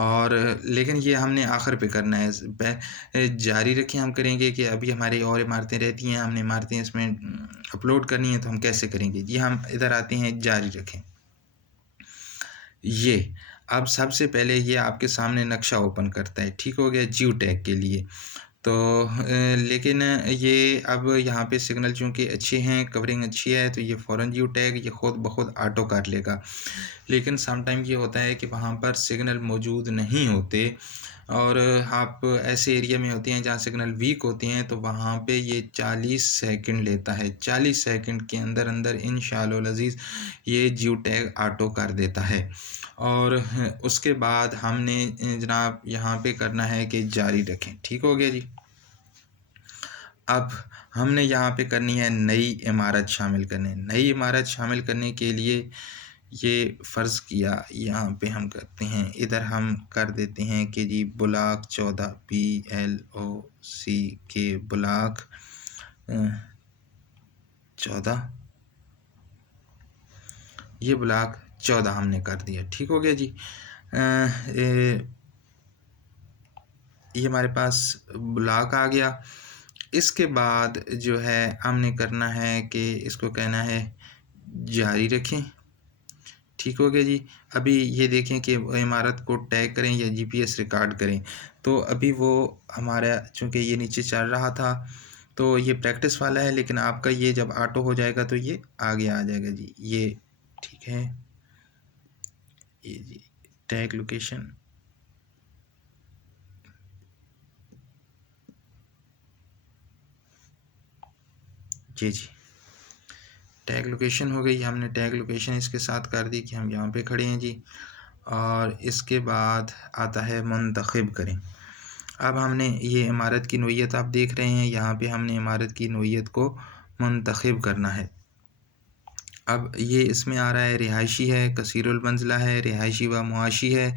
اور لیکن یہ ہم نے آخر پہ کرنا ہے. جاری رکھیں ہم کریں گے کہ ابھی ہماری اور عمارتیں رہتی ہیں، ہم نے عمارتیں اس میں اپلوڈ کرنی ہیں، تو ہم کیسے کریں گے. یہ ہم ادھر آتے ہیں جاری رکھیں. یہ اب سب سے پہلے یہ آپ کے سامنے نقشہ اوپن کرتا ہے، ٹھیک ہو گیا جیو ٹیگ کے لیے. تو لیکن یہ اب یہاں پہ سگنل چونکہ اچھے ہیں، کورنگ اچھی ہے، تو یہ فوراً جیو ٹیگ یہ خود بخود آٹو کر لے گا. لیکن سم ٹائم یہ ہوتا ہے کہ وہاں پر سگنل موجود نہیں ہوتے، اور آپ ایسے ایریا میں ہوتے ہیں جہاں سگنل ویک ہوتے ہیں، تو وہاں پہ یہ 40 سیکنڈ لیتا ہے. 40 سیکنڈ کے اندر انشاءاللہ العزیز یہ جیو ٹیگ آٹو کر دیتا ہے. اور اس کے بعد ہم نے جناب یہاں پہ کرنا ہے کہ جاری رکھیں. ٹھیک ہو گیا جی. اب ہم نے یہاں پہ کرنی ہے نئی عمارت شامل کرنے. نئی عمارت شامل کرنے کے لیے یہ فرض کیا یہاں پہ ہم کرتے ہیں، ادھر ہم کر دیتے ہیں کہ جی بلاک 14 BLOCK بلاک 14، یہ بلاک 14 ہم نے کر دیا. ٹھیک ہو گیا جی. یہ ہمارے پاس بلاک آ گیا. اس کے بعد جو ہے ہم نے کرنا ہے کہ اس کو کہنا ہے جاری رکھیں. ٹھیک ہو گیا جی. ابھی یہ دیکھیں کہ عمارت کو ٹیگ کریں یا GPS ریکارڈ کریں. تو ابھی وہ ہمارا چونکہ یہ نیچے چل رہا تھا تو یہ پریکٹس والا ہے، لیکن آپ کا یہ جب آٹو ہو جائے گا تو یہ آگے آ جائے گا جی. یہ ٹھیک ہے. یہ جی ٹیگ لوکیشن جی ٹیگ لوکیشن ہو گئی. ہم نے ٹیگ لوکیشن اس کے ساتھ کر دی کہ ہم یہاں پہ کھڑے ہیں جی. اور اس کے بعد آتا ہے منتخب کریں. اب ہم نے یہ عمارت کی نوعیت آپ دیکھ رہے ہیں، یہاں پہ ہم نے عمارت کی نوعیت کو منتخب کرنا ہے. اب یہ اس میں آ رہا ہے رہائشی ہے، کثیر المنزلہ ہے، رہائشی و معاشی ہے،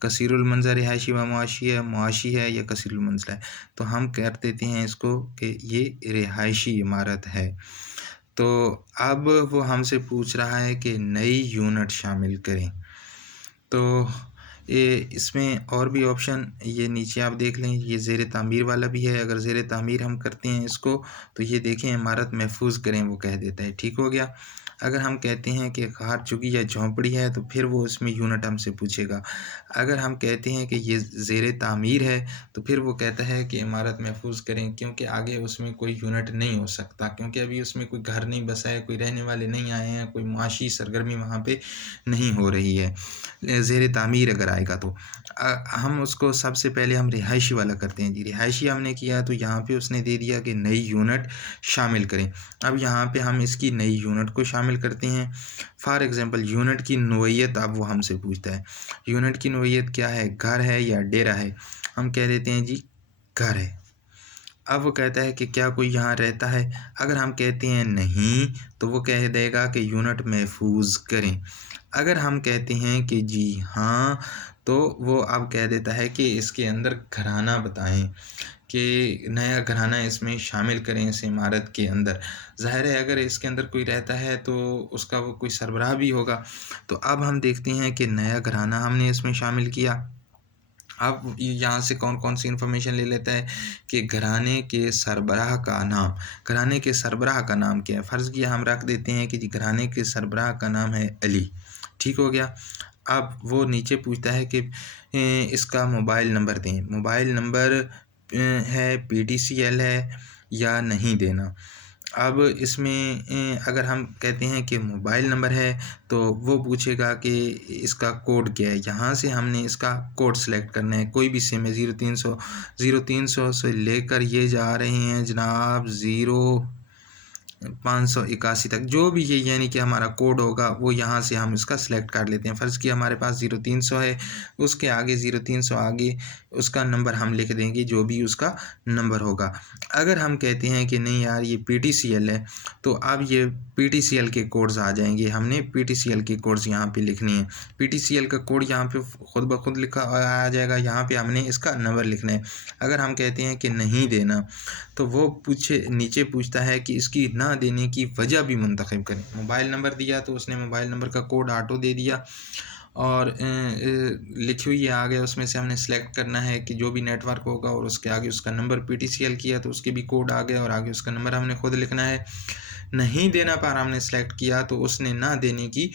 کثیر المنزلہ رہائشی و معاشی ہے، معاشی ہے یا کثیر المنزلہ ہے. تو ہم کر دیتے ہیں اس کو کہ یہ رہائشی عمارت ہے. تو اب وہ ہم سے پوچھ رہا ہے کہ نئی یونٹ شامل کریں. تو یہ اس میں اور بھی آپشن یہ نیچے آپ دیکھ لیں، یہ زیر تعمیر والا بھی ہے. اگر زیر تعمیر ہم کرتے ہیں اس کو تو یہ دیکھیں عمارت محفوظ کریں وہ کہہ دیتا ہے. ٹھیک ہو گیا. اگر ہم کہتے ہیں کہ خار چگی یا جھونپڑی ہے تو پھر وہ اس میں یونٹ ہم سے پوچھے گا. اگر ہم کہتے ہیں کہ یہ زیر تعمیر ہے تو پھر وہ کہتا ہے کہ عمارت محفوظ کریں، کیونکہ آگے اس میں کوئی یونٹ نہیں ہو سکتا، کیونکہ ابھی اس میں کوئی گھر نہیں بسا ہے، کوئی رہنے والے نہیں آئے ہیں، کوئی معاشی سرگرمی وہاں پہ نہیں ہو رہی ہے. زیر تعمیر اگر آئے گا تو ہم اس کو سب سے پہلے ہم رہائشی والا کرتے ہیں جی. رہائشی ہم نے کیا تو یہاں پہ اس نے دے دیا کہ نئی یونٹ شامل کریں. اب یہاں پہ ہم اس کی نئی یونٹ کو شامل کرتے ہیں. فار ایگزامپل یونٹ کی نوعیت اب وہ ہم سے پوچھتا ہے. یونٹ کی نوعیت کیا ہے، گھر ہے یا ڈیرا ہے. ہم کہہ دیتے ہیں جی گھر ہے. اب وہ کہتا ہے کہ کیا کوئی یہاں رہتا ہے. اگر ہم کہتے ہیں نہیں تو وہ کہہ دے گا کہ یونٹ محفوظ کریں. اگر ہم کہتے ہیں کہ جی ہاں تو وہ اب کہہ دیتا ہے کہ اس کے اندر گھرانہ بتائیں، کہ نیا گھرانہ اس میں شامل کریں اس عمارت کے اندر. ظاہر ہے اگر اس کے اندر کوئی رہتا ہے تو اس کا وہ کوئی سربراہ بھی ہوگا. تو اب ہم دیکھتے ہیں کہ نیا گھرانہ ہم نے اس میں شامل کیا. اب یہاں سے کون کون سی انفارمیشن لے لیتا ہے کہ گھرانے کے سربراہ کا نام. گھرانے کے سربراہ کا نام کیا ہے. فرض کیا ہم رکھ دیتے ہیں کہ جی گھرانے کے سربراہ کا نام ہے علی. ٹھیک ہو گیا. اب وہ نیچے پوچھتا ہے کہ اس کا موبائل نمبر دیں. موبائل نمبر ہے PTCL ہے یا نہیں دینا. اب اس میں اگر ہم کہتے ہیں کہ موبائل نمبر ہے تو وہ پوچھے گا کہ اس کا کوڈ کیا ہے. یہاں سے ہم نے اس کا کوڈ سلیکٹ کرنا ہے. کوئی بھی سم ہے 0300 سے لے کر یہ جا رہے ہیں جناب 0581 تک، جو بھی یہ یعنی کہ ہمارا کوڈ ہوگا وہ یہاں سے ہم اس کا سلیکٹ کر لیتے ہیں. فرض کیا ہمارے پاس 0300 ہے، اس کے آگے 0300 آگے اس کا نمبر ہم لکھ دیں گے جو بھی اس کا نمبر ہوگا. اگر ہم کہتے ہیں کہ نہیں یار یہ PTCL ہے تو اب یہ PTCL کے کوڈز آ جائیں گے. ہم نے PTCL کے کوڈز یہاں پہ لکھنے ہیں. PTCL کا کوڈ یہاں پہ خود بخود لکھا آ جائے گا. یہاں پہ ہم نے اس کا نمبر لکھنا ہے. اگر ہم کہتے ہیں کہ نہیں دینا تو وہ نیچے پوچھتا ہے کہ اس کی نہ دینے کی وجہ بھی منتخب کریں. موبائل نمبر دیا تو اس نے موبائل نمبر کا کوڈ آٹو دے دیا، اور لکھی ہوئی ہے آگے، اس میں سے ہم نے سلیکٹ کرنا ہے کہ جو بھی نیٹ ورک ہوگا اور اس کے آگے اس کا نمبر PTCL کیا تو اس کے بھی کوڈ آ گیا اور آگے اس کا نمبر ہم نے خود لکھنا ہے۔ نہیں دینا پر ہم نے سلیکٹ کیا تو اس نے نہ دینے کی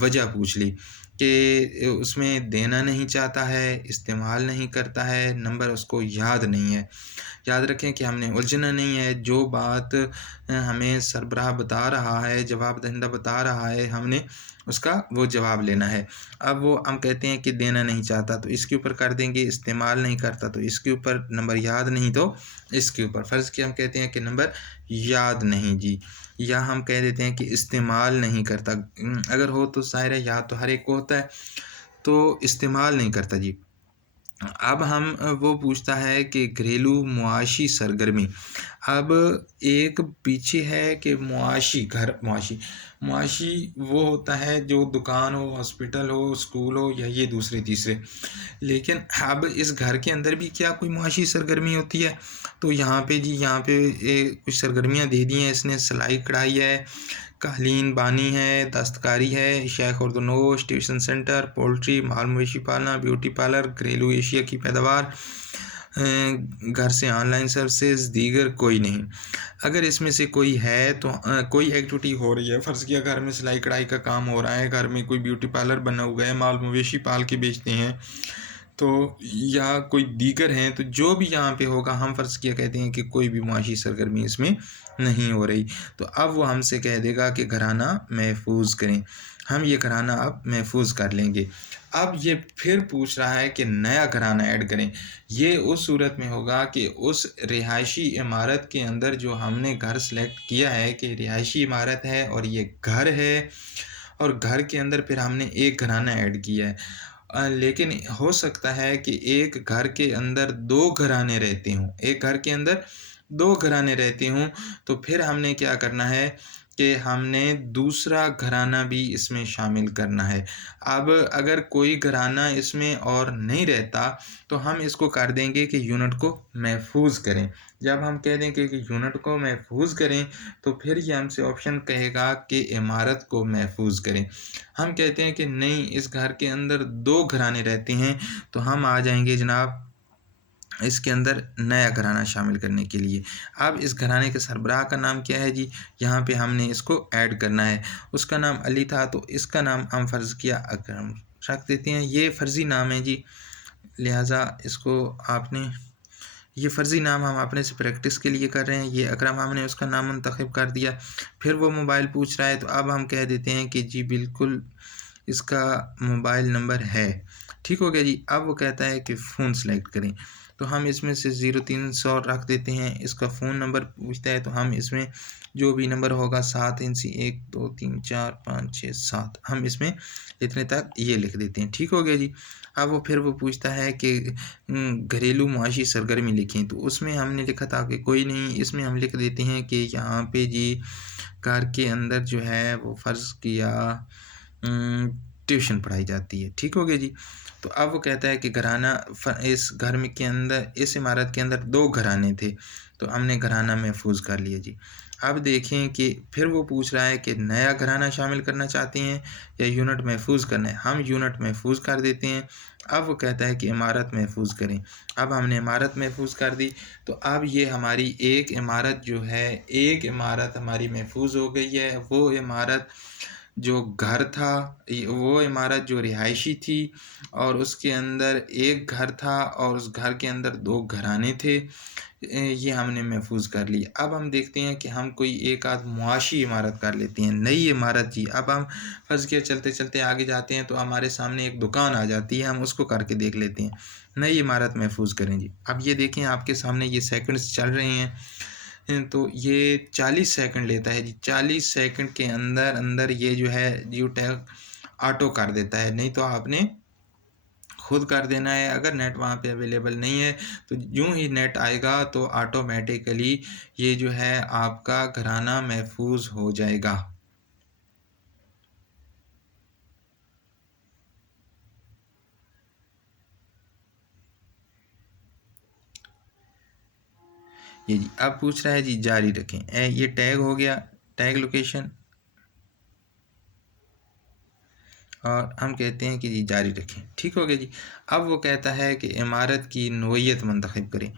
وجہ پوچھ لی کہ اس میں دینا نہیں چاہتا ہے، استعمال نہیں کرتا ہے، نمبر اس کو یاد نہیں ہے۔ یاد رکھیں کہ ہم نے الجھنا نہیں ہے، جو بات ہمیں سربراہ بتا رہا ہے، جواب دہندہ بتا رہا ہے، ہم نے اس کا وہ جواب لینا ہے۔ اب وہ ہم کہتے ہیں کہ دینا نہیں چاہتا تو اس کے اوپر کر دیں گے، استعمال نہیں کرتا تو اس کے اوپر، نمبر یاد نہیں تو اس کے اوپر۔ فرض کیا ہم کہتے ہیں کہ نمبر یاد نہیں جی، یا ہم کہہ دیتے ہیں کہ استعمال نہیں کرتا۔ اگر ہو تو ظاہر ہے یاد تو ہر ایک کو ہوتا ہے، تو استعمال نہیں کرتا جی۔ اب ہم وہ پوچھتا ہے کہ گھریلو معاشی سرگرمی۔ اب ایک پیچھے ہے کہ معاشی گھر، معاشی وہ ہوتا ہے جو دکان ہو، ہاسپٹل ہو، اسکول ہو، یا یہ دوسرے تیسرے۔ لیکن اب اس گھر کے اندر بھی کیا کوئی معاشی سرگرمی ہوتی ہے؟ تو یہاں پہ جی، یہاں پہ کچھ سرگرمیاں دے دی ہیں اس نے۔ سلائی کڑھائی ہے، قالین بانی ہے، دستکاری ہے، شیخ اردو نوش، ٹیوشن سینٹر، پولٹری، مال مویشی پالنا، بیوٹی پارلر، گھریلو اشیا کی پیداوار، گھر سے آن لائن سروسز، دیگر کوئی نہیں۔ اگر اس میں سے کوئی ہے تو کوئی ایکٹیویٹی ہو رہی ہے، فرض کیا گھر میں سلائی کڑھائی کا کام ہو رہا ہے، گھر میں کوئی بیوٹی پارلر بنا ہوا ہے، مال مویشی پال کے بیچتے ہیں، تو یا کوئی دیگر ہیں، تو جو بھی یہاں پہ ہوگا ہم فرض کیا کہتے ہیں کہ کوئی بھی معاشی سرگرمی اس میں نہیں ہو رہی، تو اب وہ ہم سے کہہ دے گا کہ گھرانہ محفوظ کریں۔ ہم یہ گھرانہ اب محفوظ کر لیں گے۔ اب یہ پھر پوچھ رہا ہے کہ نیا گھرانہ ایڈ کریں۔ یہ اس صورت میں ہوگا کہ اس رہائشی عمارت کے اندر جو ہم نے گھر سلیکٹ کیا ہے کہ رہائشی عمارت ہے اور یہ گھر ہے، اور گھر کے اندر پھر ہم نے ایک گھرانہ ایڈ کیا ہے، لیکن ہو سکتا ہے کہ ایک گھر کے اندر دو گھرانے رہتے ہوں، ایک گھر کے اندر دو گھرانے رہتے ہوں، تو پھر ہم نے کیا کرنا ہے کہ ہم نے دوسرا گھرانہ بھی اس میں شامل کرنا ہے۔ اب اگر کوئی گھرانہ اس میں اور نہیں رہتا تو ہم اس کو کر دیں گے کہ یونٹ کو محفوظ کریں۔ جب ہم کہہ دیں کہ یونٹ کو محفوظ کریں تو پھر یہ ہم سے آپشن کہے گا کہ عمارت کو محفوظ کریں۔ ہم کہتے ہیں کہ نہیں، اس گھر کے اندر دو گھرانے رہتے ہیں، تو ہم آ جائیں گے جناب اس کے اندر نیا گھرانہ شامل کرنے کے لیے۔ اب اس گھرانے کے سربراہ کا نام کیا ہے جی؟ یہاں پہ ہم نے اس کو ایڈ کرنا ہے۔ اس کا نام علی تھا تو اس کا نام ہم فرض کیا اکرم رکھ دیتے ہیں۔ یہ فرضی نام ہے جی، لہٰذا اس کو آپ نے، یہ فرضی نام ہم اپنے سے پریکٹس کے لیے کر رہے ہیں۔ یہ اکرم ہم نے اس کا نام منتخب کر دیا۔ پھر وہ موبائل پوچھ رہا ہے تو اب ہم کہہ دیتے ہیں کہ جی بالکل اس کا موبائل نمبر ہے۔ ٹھیک ہو گیا جی۔ اب وہ کہتا ہے کہ فون سلیکٹ کریں، تو ہم اس میں سے 0300 رکھ دیتے ہیں۔ اس کا فون نمبر پوچھتا ہے تو ہم اس میں جو بھی نمبر ہوگا 7 1 2 3 4 5 6 7 ہم اس میں اتنے تک یہ لکھ دیتے ہیں۔ ٹھیک ہو گیا جی۔ اب وہ پھر وہ پوچھتا ہے کہ گھریلو معاشی سرگرمی لکھیں، تو اس میں ہم نے لکھا تھا کہ کوئی نہیں، اس میں ہم لکھ دیتے ہیں کہ یہاں پہ جی گھر کے اندر جو ہے وہ فرض کیا ٹیوشن پڑھائی جاتی ہے۔ ٹھیک ہو گیا جی۔ تو اب وہ کہتا ہے کہ گھرانہ، اس گھر میں کے اندر، اس عمارت کے اندر دو گھرانے تھے، تو ہم نے گھرانہ محفوظ کر لیا جی۔ اب دیکھیں کہ پھر وہ پوچھ رہا ہے کہ نیا گھرانہ شامل کرنا چاہتے ہیں یا یونٹ محفوظ کرنا ہے۔ ہم یونٹ محفوظ کر دیتے ہیں۔ اب وہ کہتا ہے کہ عمارت محفوظ کریں۔ اب ہم نے عمارت محفوظ کر دی، تو اب یہ ہماری ایک عمارت جو ہے، ایک عمارت ہماری محفوظ ہو گئی ہے۔ وہ عمارت جو گھر تھا، وہ عمارت جو رہائشی تھی، اور اس کے اندر ایک گھر تھا اور اس گھر کے اندر دو گھرانے تھے، یہ ہم نے محفوظ کر لی۔ اب ہم دیکھتے ہیں کہ ہم کوئی ایک آدھ معاشی عمارت کر لیتے ہیں، نئی عمارت جی۔ اب ہم فرض کیا چلتے چلتے آگے جاتے ہیں تو ہمارے سامنے ایک دکان آ جاتی ہے، ہم اس کو کر کے دیکھ لیتے ہیں۔ نئی عمارت محفوظ کریں جی۔ اب یہ دیکھیں آپ کے سامنے یہ سیکنڈز چل رہے ہیں، تو یہ 40 سیکنڈ لیتا ہے جی۔ 40 سیکنڈ کے اندر یہ جو ہے جیو ٹیگ آٹو کر دیتا ہے، نہیں تو آپ نے خود کر دینا ہے۔ اگر نیٹ وہاں پہ اویلیبل نہیں ہے تو یوں ہی نیٹ آئے گا تو آٹومیٹیکلی یہ جو ہے آپ کا گھرانہ محفوظ ہو جائے گا۔ یہ جی اب پوچھ رہا ہے جی جاری رکھیں، یہ ٹیگ ہو گیا، ٹیگ لوکیشن۔ اور ہم کہتے ہیں کہ جی جاری رکھیں، ٹھیک ہو گیا جی۔ اب وہ کہتا ہے کہ عمارت کی نوعیت منتخب کریں۔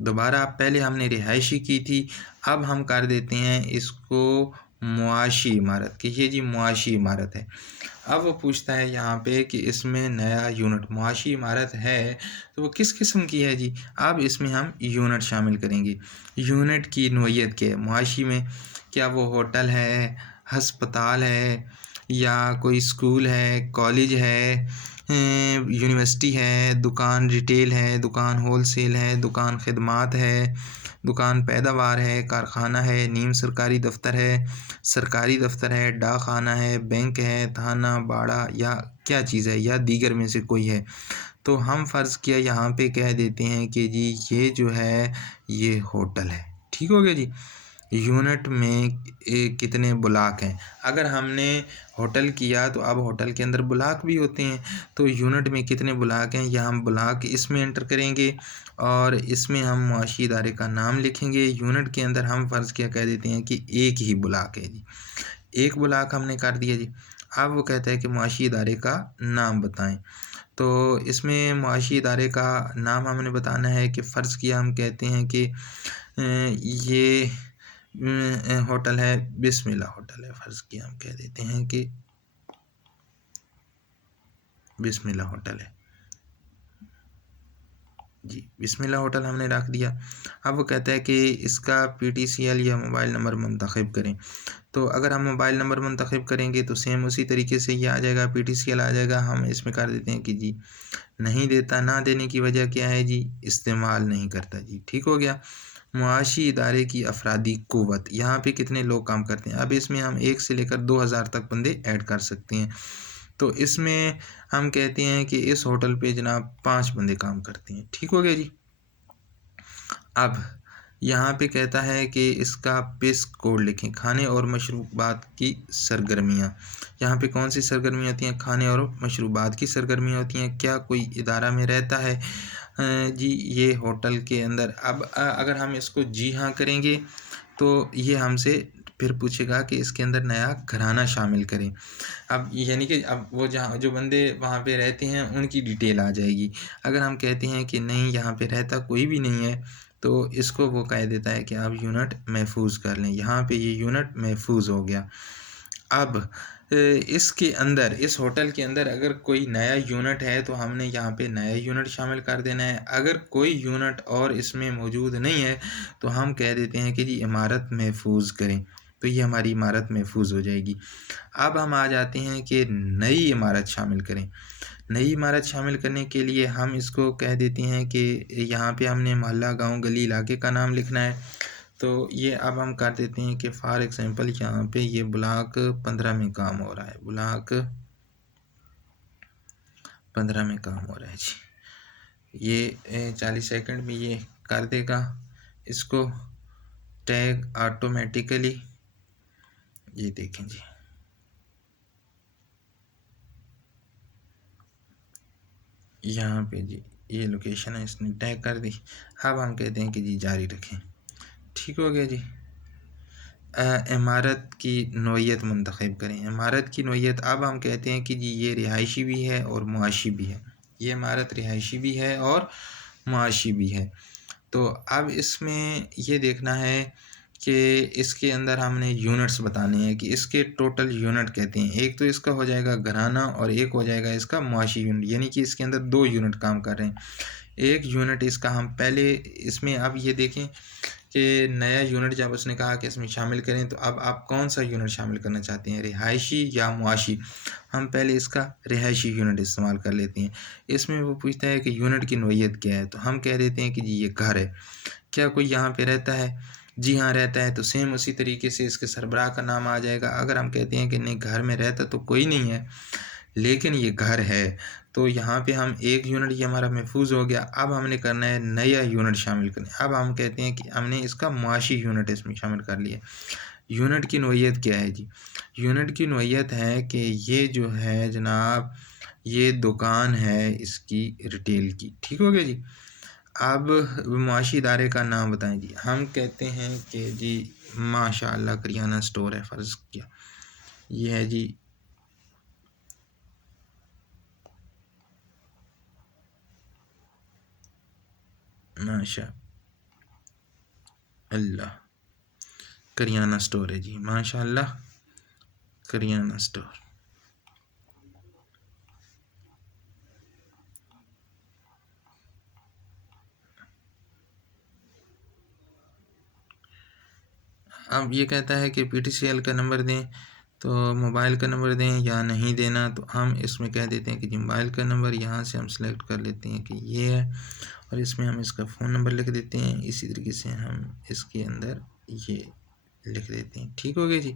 دوبارہ پہلے ہم نے رہائشی کی تھی، اب ہم کر دیتے ہیں اس کو معاشی عمارت، کہ یہ جی معاشی عمارت ہے۔ اب وہ پوچھتا ہے یہاں پہ کہ اس میں نیا یونٹ معاشی عمارت ہے تو وہ کس قسم کی ہے جی؟ اب اس میں ہم یونٹ شامل کریں گے۔ یونٹ کی نوعیت کیا ہے معاشی میں؟ کیا وہ ہوٹل ہے، ہسپتال ہے، یا کوئی اسکول ہے، کالج ہے، یونیورسٹی ہے، دکان ریٹیل ہے، دکان ہول سیل ہے، دکان خدمات ہے، دکان پیداوار ہے، کارخانہ ہے، نیم سرکاری دفتر ہے، سرکاری دفتر ہے، ڈاک خانہ ہے، بینک ہے، تھانہ باڑہ، یا کیا چیز ہے، یا دیگر میں سے کوئی ہے۔ تو ہم فرض کیا یہاں پہ کہہ دیتے ہیں کہ جی یہ جو ہے یہ ہوٹل ہے، ٹھیک ہو گیا جی۔ یونٹ میں کتنے بلاک ہیں؟ اگر ہم نے ہوٹل کیا تو اب ہوٹل کے اندر بلاک بھی ہوتے ہیں، تو یونٹ میں کتنے بلاک ہیں یا ہم بلاک اس میں انٹر کریں گے، اور اس میں ہم معاشی ادارے کا نام لکھیں گے۔ یونٹ کے اندر ہم فرض کیا کہہ دیتے ہیں کہ ایک ہی بلاک ہے جی، ایک بلاک ہم نے کر دیا جی۔ اب وہ کہتا ہے کہ معاشی ادارے کا نام بتائیں، تو اس میں معاشی ادارے کا نام ہم نے بتانا ہے کہ فرض کیا ہم کہتے ہیں کہ یہ ہوٹل ہے بسم اللہ ہوٹل ہے، فرض کیا ہم کہہ دیتے ہیں کہ بسم اللہ ہوٹل ہے جی، بسم اللہ ہوٹل ہم نے رکھ دیا۔ اب وہ کہتا ہے کہ اس کا پی ٹی سی ایل یا موبائل نمبر منتخب کریں، تو اگر ہم موبائل نمبر منتخب کریں گے تو سیم اسی طریقے سے یہ آ جائے گا، پی ٹی سی ایل آ جائے گا۔ ہم اس میں کر دیتے ہیں کہ جی نہیں دیتا، نہ دینے کی وجہ کیا ہے جی؟ استعمال نہیں کرتا جی، ٹھیک ہو گیا۔ معاشی ادارے کی افرادی قوت، یہاں پہ کتنے لوگ کام کرتے ہیں؟ اب اس میں ہم 1 سے لے کر 2000 تک بندے ایڈ کر سکتے ہیں، تو اس میں ہم کہتے ہیں کہ اس ہوٹل پہ جناب 5 بندے کام کرتے ہیں، ٹھیک ہو گیا جی۔ اب یہاں پہ کہتا ہے کہ اس کا پیس کوڈ لکھیں، کھانے اور مشروبات کی سرگرمیاں۔ یہاں پہ کون سی سرگرمیاں ہوتی ہیں؟ کھانے اور مشروبات کی سرگرمیاں ہوتی ہیں۔ کیا کوئی ادارہ میں رہتا ہے جی یہ ہوٹل کے اندر؟ اب اگر ہم اس کو جی ہاں کریں گے تو یہ ہم سے پھر پوچھے گا کہ اس کے اندر نیا گھرانہ شامل کریں۔ اب یعنی کہ اب وہ جہاں جو بندے وہاں پہ رہتے ہیں ان کی ڈیٹیل آ جائے گی۔ اگر ہم کہتے ہیں کہ نہیں یہاں پہ رہتا کوئی بھی نہیں ہے تو اس کو وہ کہہ دیتا ہے کہ آپ یونٹ محفوظ کر لیں، یہاں پہ یہ یونٹ محفوظ ہو گیا۔ اب اس کے اندر اس ہوٹل کے اندر اگر کوئی نیا یونٹ ہے تو ہم نے یہاں پہ نیا یونٹ شامل کر دینا ہے۔ اگر کوئی یونٹ اور اس میں موجود نہیں ہے تو ہم کہہ دیتے ہیں کہ جی عمارت محفوظ کریں، تو یہ ہماری عمارت محفوظ ہو جائے گی۔ اب ہم آ جاتے ہیں کہ نئی عمارت شامل کریں۔ نئی عمارت شامل کرنے کے لیے ہم اس کو کہہ دیتے ہیں کہ یہاں پہ ہم نے محلہ، گاؤں، گلی، علاقے کا نام لکھنا ہے، تو یہ اب ہم کر دیتے ہیں کہ فار ایگزامپل یہاں پہ یہ بلاک 15 میں کام ہو رہا ہے، بلاک 15 میں کام ہو رہا ہے جی۔ یہ 40 سیکنڈ میں یہ کر دے گا اس کو ٹیگ آٹومیٹیکلی، یہ دیکھیں جی یہاں پہ جی یہ لوکیشن ہے، اس نے ٹیگ کر دی۔ اب ہم کہتے ہیں کہ جی جاری رکھیں، ٹھیک ہو گیا جی۔ عمارت کی نوعیت منتخب کریں، عمارت کی نوعیت اب ہم کہتے ہیں کہ جی یہ رہائشی بھی ہے اور معاشی بھی ہے، یہ عمارت رہائشی بھی ہے اور معاشی بھی ہے۔ تو اب اس میں یہ دیکھنا ہے کہ اس کے اندر ہم نے یونٹس بتانے ہیں کہ اس کے ٹوٹل یونٹ کہتے ہیں، ایک تو اس کا ہو جائے گا گھرانہ اور ایک ہو جائے گا اس کا معاشی یونٹ، یعنی کہ اس کے اندر 2 یونٹ کام کر رہے ہیں۔ ایک یونٹ اس کا ہم پہلے اس میں اب یہ دیکھیں کہ نیا یونٹ جب اس نے کہا کہ اس میں شامل کریں تو اب آپ کون سا یونٹ شامل کرنا چاہتے ہیں، رہائشی یا معاشی؟ ہم پہلے اس کا رہائشی یونٹ استعمال کر لیتے ہیں۔ اس میں وہ پوچھتا ہے کہ یونٹ کی نوعیت کیا ہے، تو ہم کہہ دیتے ہیں کہ جی یہ گھر ہے۔ کیا کوئی یہاں پہ رہتا ہے؟ جی ہاں رہتا ہے، تو سیم اسی طریقے سے اس کے سربراہ کا نام آ جائے گا۔ اگر ہم کہتے ہیں کہ نہیں گھر میں رہتا تو کوئی نہیں ہے لیکن یہ گھر ہے، تو یہاں پہ ہم ایک یونٹ یہ ہمارا محفوظ ہو گیا۔ اب ہم نے کرنا ہے نیا یونٹ شامل کرنا ہے۔ اب ہم کہتے ہیں کہ ہم نے اس کا معاشی یونٹ اس میں شامل کر لیا۔ یونٹ کی نوعیت کیا ہے جی؟ یونٹ کی نوعیت ہے کہ یہ جو ہے جناب یہ دکان ہے اس کی ریٹیل کی، ٹھیک ہو گیا جی۔ اب معاشی ادارے کا نام بتائیں جی، ہم کہتے ہیں کہ جی ماشاء اللہ کریانہ سٹور ہے، فرض کیا یہ ہے جی ماشاء اللہ کریانہ سٹور ہے جی، ماشاء اللہ کریانہ سٹور۔ اب یہ کہتا ہے کہ پی ٹی سی ایل کا نمبر دیں، تو موبائل کا نمبر دیں یا نہیں دینا، تو ہم اس میں کہہ دیتے ہیں کہ جی موبائل کا نمبر یہاں سے ہم سلیکٹ کر لیتے ہیں کہ یہ ہے، اور اس میں ہم اس کا فون نمبر لکھ دیتے ہیں۔ اسی طریقے سے ہم اس کے اندر یہ لکھ دیتے ہیں، ٹھیک ہو گیا جی۔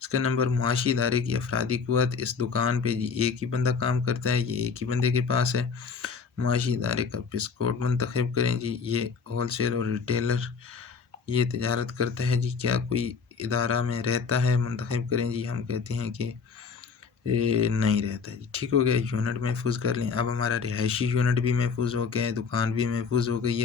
اس کا نمبر معاشی ادارے کی افرادی قوت، اس دکان پہ جی ایک ہی بندہ کام کرتا ہے، یہ ایک ہی بندے کے پاس ہے۔ معاشی ادارے کا پس کوڈ منتخب کریں جی، یہ ہول سیل اور ریٹیلر یہ تجارت کرتا ہے جی، کیا کوئی ادارہ میں رہتا ہے، منتخب کریں جی، ہم کہتے ہیں کہ نہیں رہتا ہے جی، ٹھیک ہو گیا۔ یونٹ محفوظ کر لیں، اب ہمارا رہائشی یونٹ بھی محفوظ ہو گیا ہے، دکان بھی محفوظ ہو گئی ہے۔